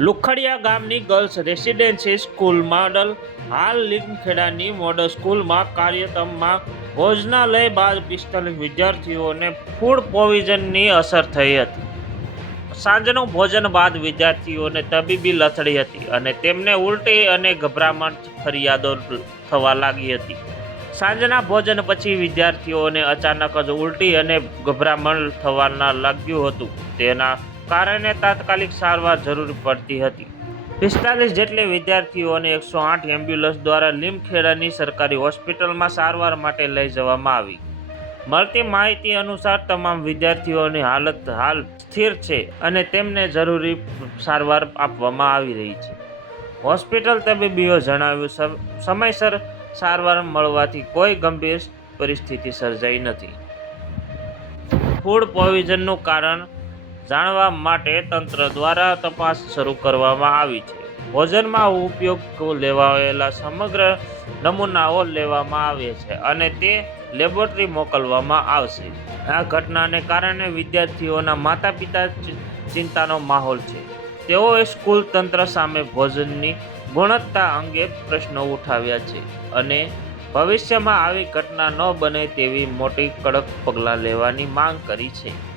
લુખડિયા ગામની girls residency school model હાલ લીમખેડાની model સ્કૂલમાં કાર્યક્રમમાં ભોજનાલય બાદ 45 વિદ્યાર્થીઓને ફૂડ પોઈઝનની અસર થઈ હતી. સાંજનું ભોજન બાદ વિદ્યાર્થીઓને તબીબી લથડી હતી અને તેમને ઉલટી અને ગભરામણ ફરિયાદો થવા લાગી હતી. સાંજના ભોજન પછી વિદ્યાર્થીઓને અચાનક જ ઉલટી અને ગભરામણ થવા લાગ્યું હતું. તેના કારણે તાત્કાલિક સારવાર જરૂર પડતી હતી. 45 જેટલા વિદ્યાર્થીઓને 108 એમ્બ્યુલન્સ દ્વારા લીમખેડાની સરકારી હોસ્પિટલમાં સારવાર માટે લઈ જવામાં આવી. મળતી માહિતી અનુસાર તમામ વિદ્યાર્થીઓની હાલત હાલ સ્થિર છે અને તેમને જરૂરી સારવાર આપવામાં આવી રહી છે. હોસ્પિટલ તબીબોએ જણાવ્યું, સમયસર સારવાર મળવાથી કોઈ ગંભીર પરિસ્થિતિ સર્જાઈ નથી. ફૂડ પોઈઝનનું કારણ જાણવા માટે તંત્ર દ્વારા તપાસ શરૂ કરવામાં આવી છે. ભોજનમાં ઉપયોગ લેવાયેલા સમગ્ર નમૂનાઓ લેવામાં આવે છે અને તે લેબોરેટરી મોકલવામાં આવશે. આ ઘટનાને કારણે વિદ્યાર્થીઓના માતા-પિતા ચિંતાનો માહોલ છે. તેઓએ સ્કૂલ તંત્ર સામે ભોજનની ગુણવત્તા અંગે પ્રશ્નો ઉઠાવ્યા છે અને ભવિષ્યમાં આવી ઘટના ન બને તેવી મોટી કડક પગલાં લેવાની માંગ કરી છે.